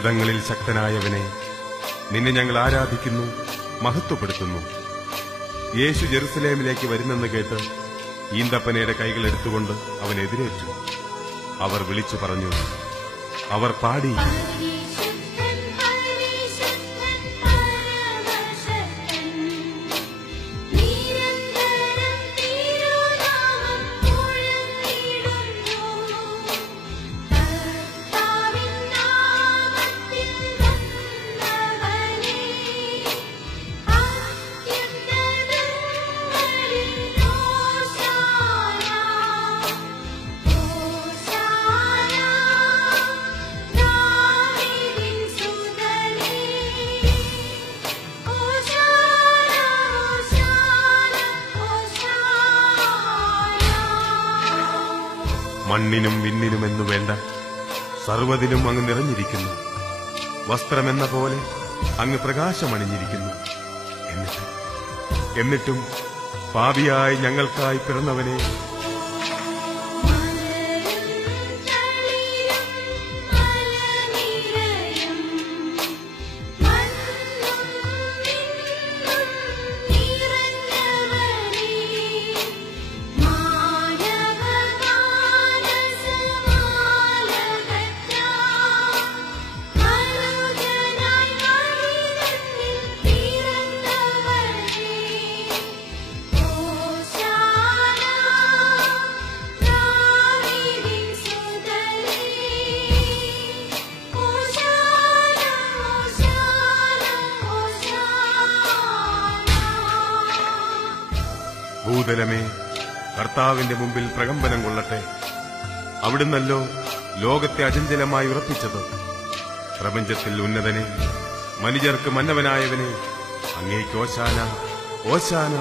ഉന്നതങ്ങളിൽ ശക്തനായവനെ, നിന്നെ ഞങ്ങൾ ആരാധിക്കുന്നു, മഹത്വപ്പെടുത്തുന്നു. യേശു ജെറുസലേമിലേക്ക് വരുന്നെന്ന് കേട്ട് ഈന്തപ്പനയുടെ കൈകൾ എടുത്തുകൊണ്ട് അവൻ എതിരേറ്റു. അവർ വിളിച്ചു പറഞ്ഞു, അവർ പാടി, മണ്ണിനും വിണ്ണിനുമെന്നു വേണ്ട സർവ്വതിലും അങ്ങ് നിറഞ്ഞിരിക്കുന്നു. വസ്ത്രമെന്ന പോലെ അങ്ങ് പ്രകാശമണിഞ്ഞിരിക്കുന്നു. എന്നിട്ടും പാപിയായി ഞങ്ങൾക്കായി പിറന്നവനെ, ഭൂതലമേ, കർത്താവിന്റെ മുമ്പിൽ പ്രകമ്പനം കൊള്ളട്ടെ. അവിടുന്നല്ലോ ലോകത്തെ അചഞ്ചലമായി ഉറപ്പിച്ചത്. പ്രപഞ്ചത്തിൽ ഉന്നതനെ, മനുഷ്യർക്ക് മന്നവനായവനെ, അങ്ങേക്ക് ഓശാന, ഓശാന.